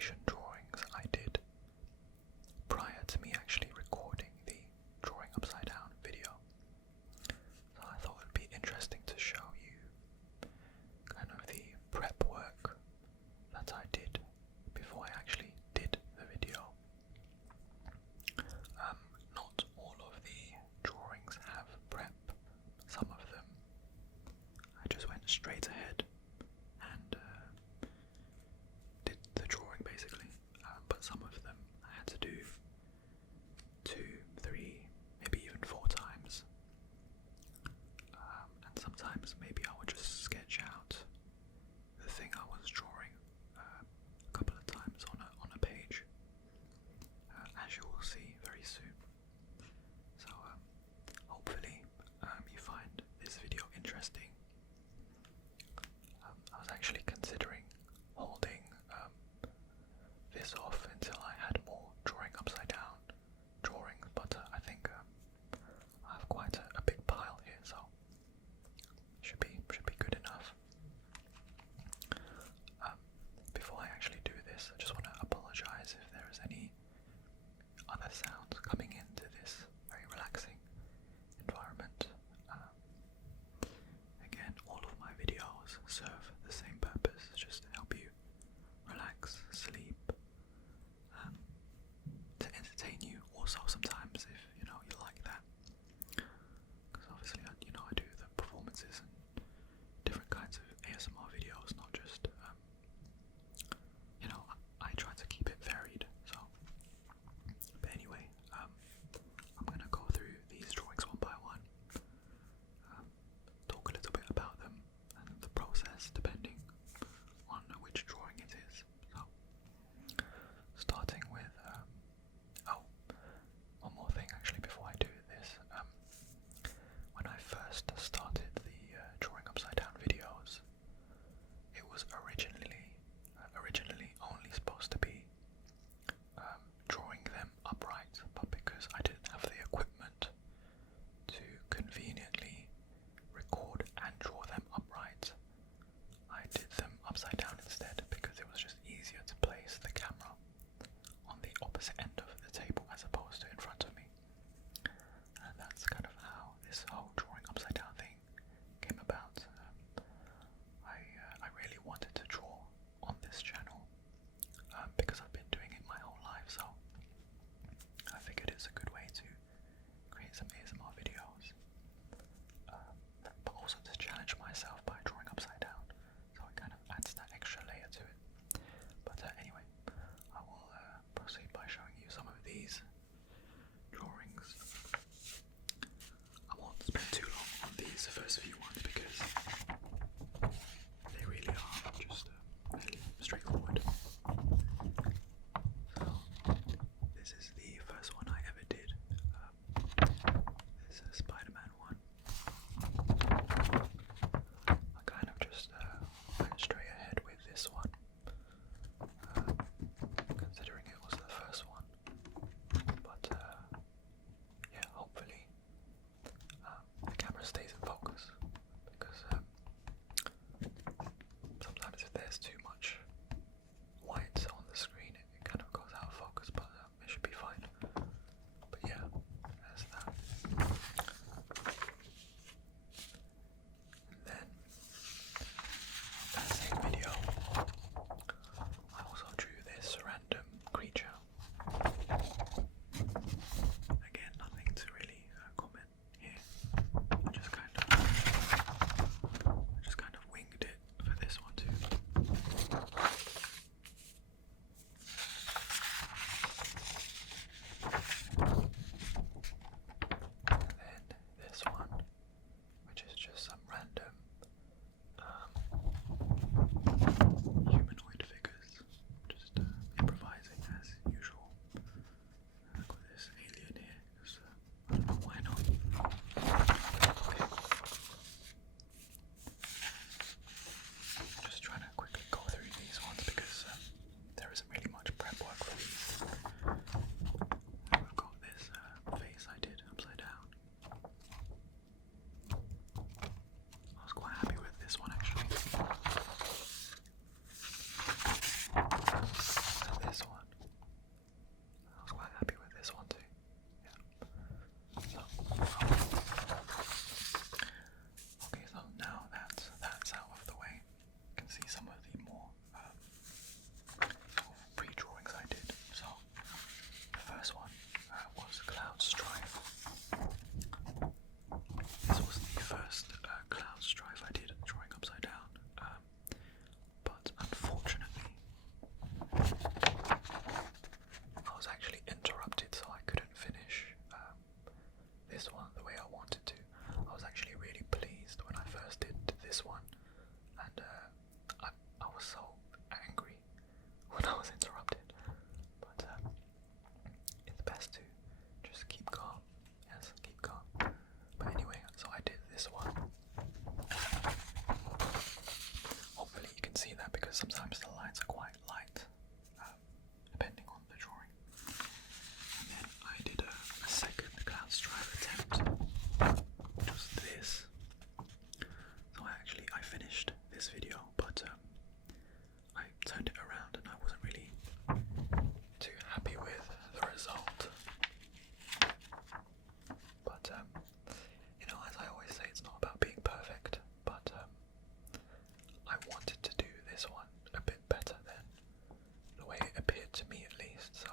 animation drawings I did prior to me actually recording the drawing upside down video. So I thought it would be interesting to show you kind of the prep work that I did before I actually did the video. Not all of the drawings have prep. Some of them I just went straight ahead and did the drawing basically. because sometimes the lines are quite light, depending on the drawing. And then I did a second cloud stripe attempt, which was this. So I finished this video, but I turned it around and I wasn't really too happy with the result. But you know, as I always say, it's not about being perfect, but I wanted to do this one a bit better than the way it appeared to me, at least. So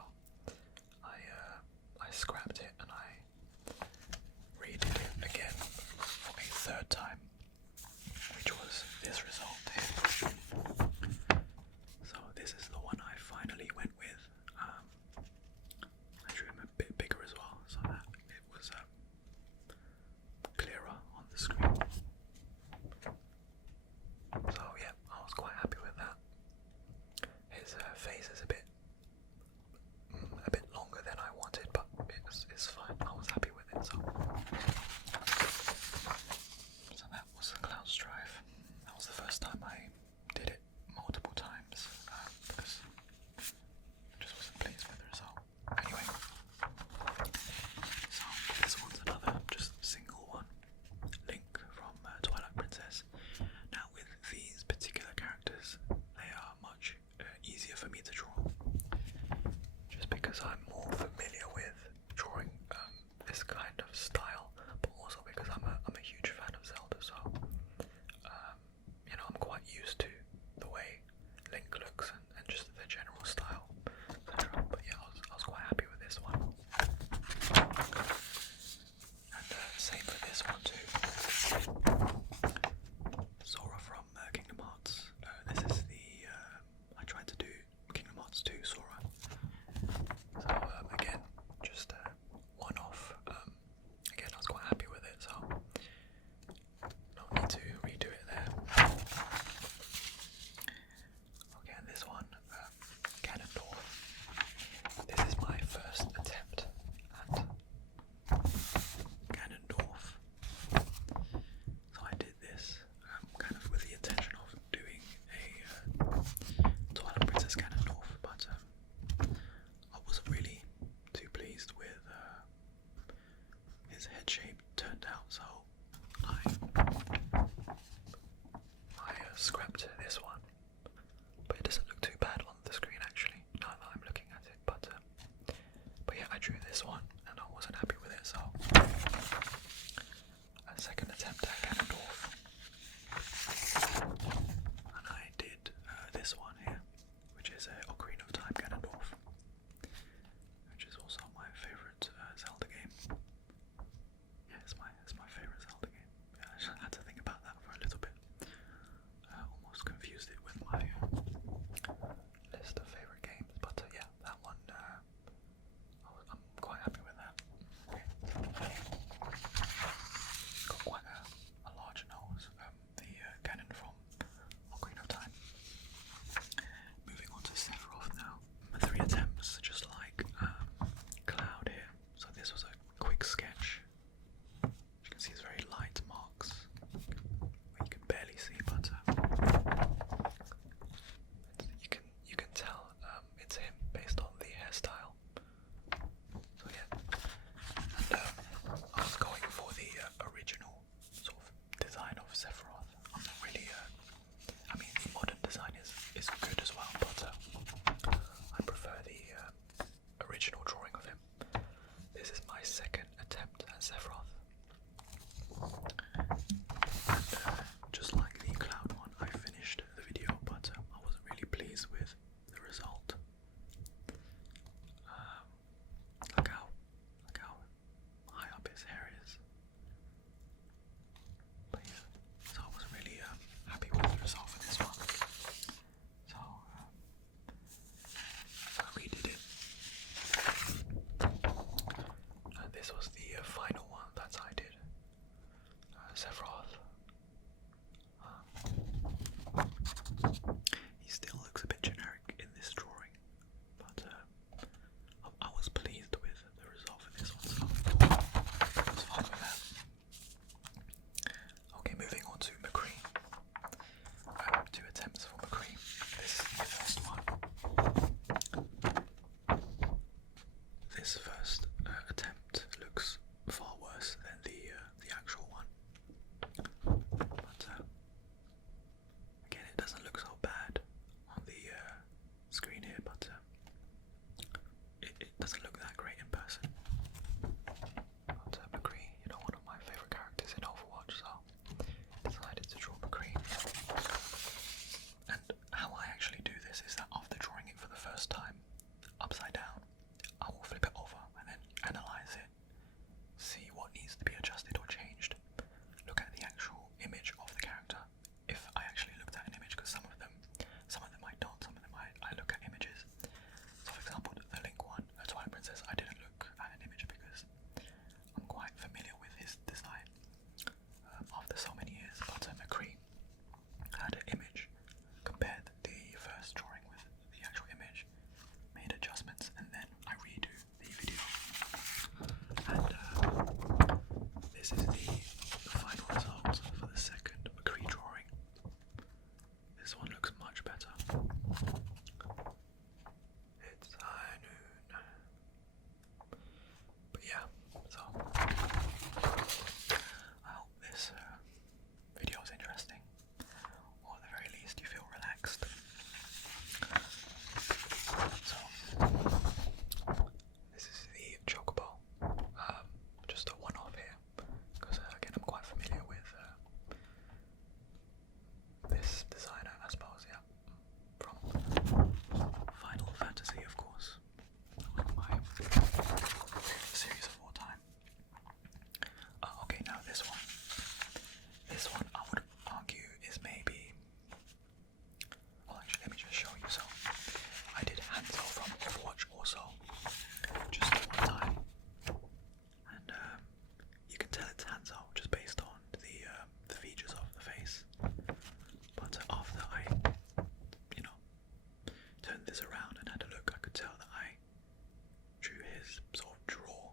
I scrapped it and I redid it again for a third time, which was this result here. So this is the one I finally went with. I drew him a bit bigger as well, so that it was clearer on the screen. So yeah, I was quite happy with that. His face is a bit longer than I wanted, but it's fine. I was happy with it. So that was the cloud strife. That was the first time I did it multiple times because I just wasn't pleased with the result. Anyway, so this one's another just single one. Link from Twilight Princess. Now with these particular characters, they are much easier for me to draw, just because I'm more familiar with drawing this kind of style, but also because I'm a huge fan of Zelda, so you know, I'm quite used to the way Link looks and just the general style, etc. But yeah, I was quite happy with this one. And same for this one too. Sora from Kingdom Hearts. This is the I tried to do Kingdom Hearts 2 Sora. So again, just one off. Again, I was quite happy with it, so no need to redo it there. Okay, and this one, Ganondorf. This is my first attempt at Ganondorf. So I did this kind of with the intention of doing a Twilight Princess Ganondorf, but I wasn't really too pleased with his head shape turned out, so I scrapped this one. But it doesn't look too bad on the screen actually, now that I'm looking at it. But yeah, I drew this one and I wasn't happy with it, so a second attempt at Ganondorf. And I did this one here, which is a Ocarina of Time Ganondorf, which is also my favourite Zelda game. Yeah, it's my favourite Zelda game. Yeah, I had to think about that for a little bit. Almost confused it This one looks much better. It's high noon. But yeah, so I hope this video is interesting, or at the very least you feel relaxed. So this is the chocobo, just a one-off here, because again I'm quite familiar with this designer, I suppose, yeah, from Final Fantasy, of course, one of my favorite series of all time. Okay, now this one I would argue is maybe, well actually let me just show you. So I did Hanzo from Overwatch also, just one time, and you can tell it's Hanzo just based on the features of the face. But after I, turned this around and had a look, I could tell that I drew his sort of draw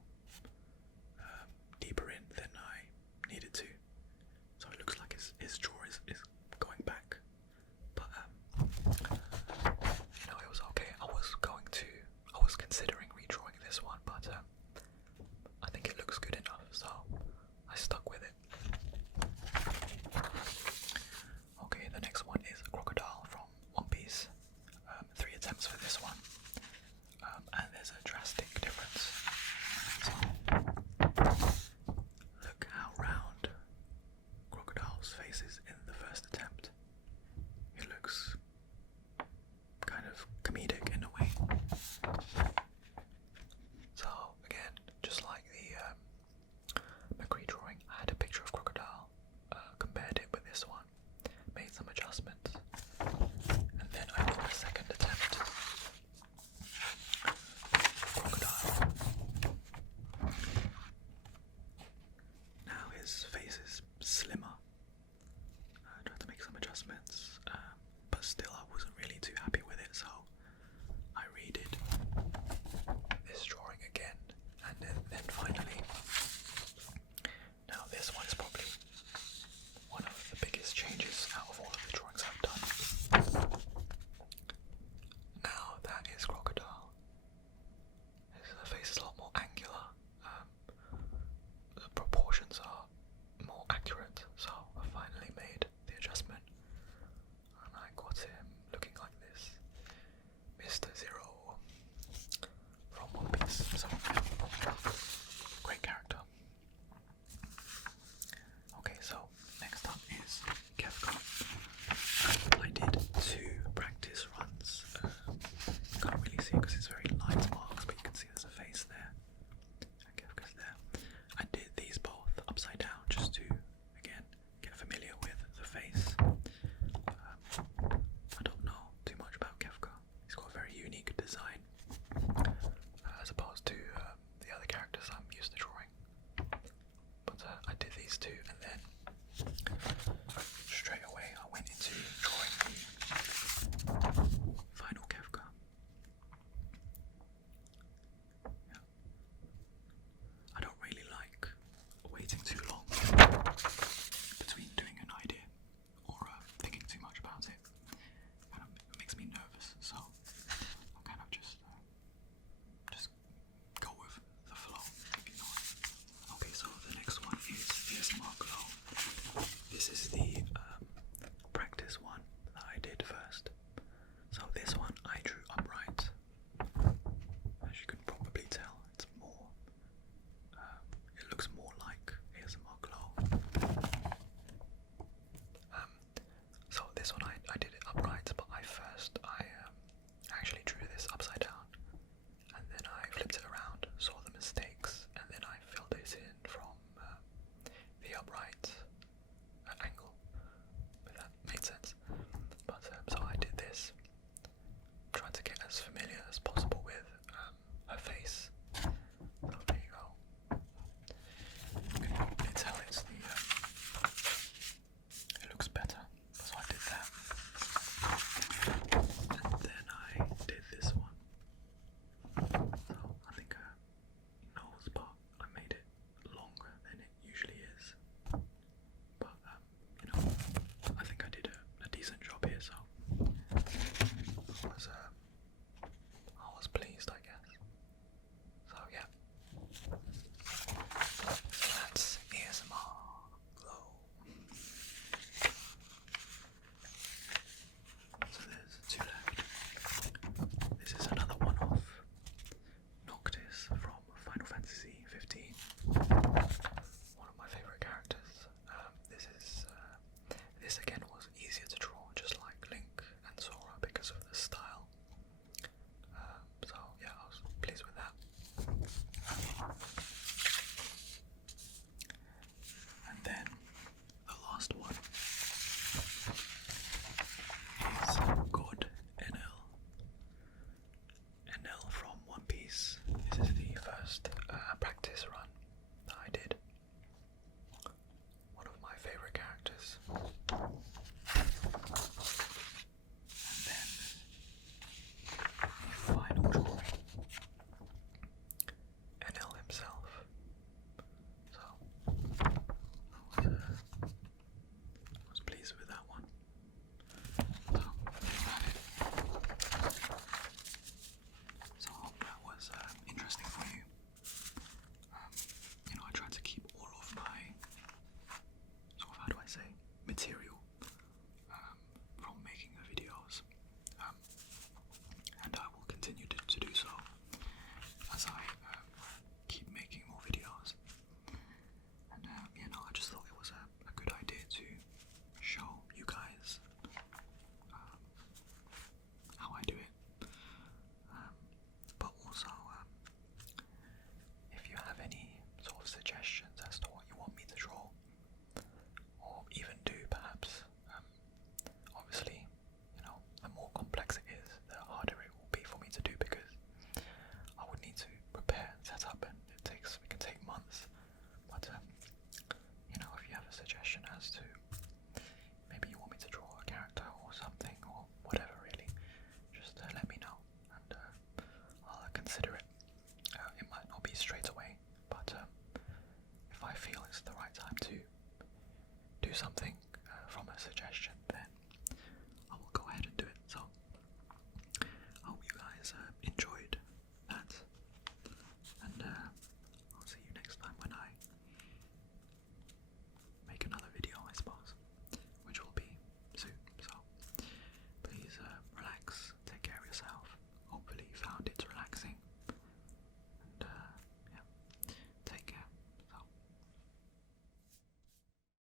deeper in than I needed to. So it looks like his draw is going back. But it was okay. I was considering redrawing this one, but I think it looks good enough, so I stuck with it. Okay, the next one is a crocodile from One Piece. 3 attempts for this one, and there's a drastic difference. So, look how round Crocodile's face is in the first attempt. It looks kind of comedic in a way. So again, just like the McCree drawing, I had a picture of Crocodile, compared it with this one, made some adjustments, and then I did a second attempt. Crocodile. Now his face is slimmer. I tried to make some adjustments, but still I wasn't really too happy with it, so I redid this drawing again, and then finally, now this one is probably one of the biggest changes out of all of the drawings I've done. Now that is Crocodile. His face is a lot more angular. The proportions are more accurate, so I finally made the adjustment, and I got him looking like this. Mr. Zero from One Piece. So, great character. Okay, so next up is Kefka. I did 2 practice runs. You can't really see because it's very light marks, but you can see there's a face there. And Kefka's there. I did these both upside down just to, again, get familiar with the face. I don't know too much about Kefka. He's got a very unique design, as opposed to the other characters I'm used to drawing. But I did these 2, and then straight away I went into drawing the final Kefka. Yeah. I don't really like waiting too long between doing an idea or thinking too much about it. It makes me nervous, so I kind of just go with the flow, if you know what I mean. Okay, so the next one is ASMR Glow. This is the practice one that I did first.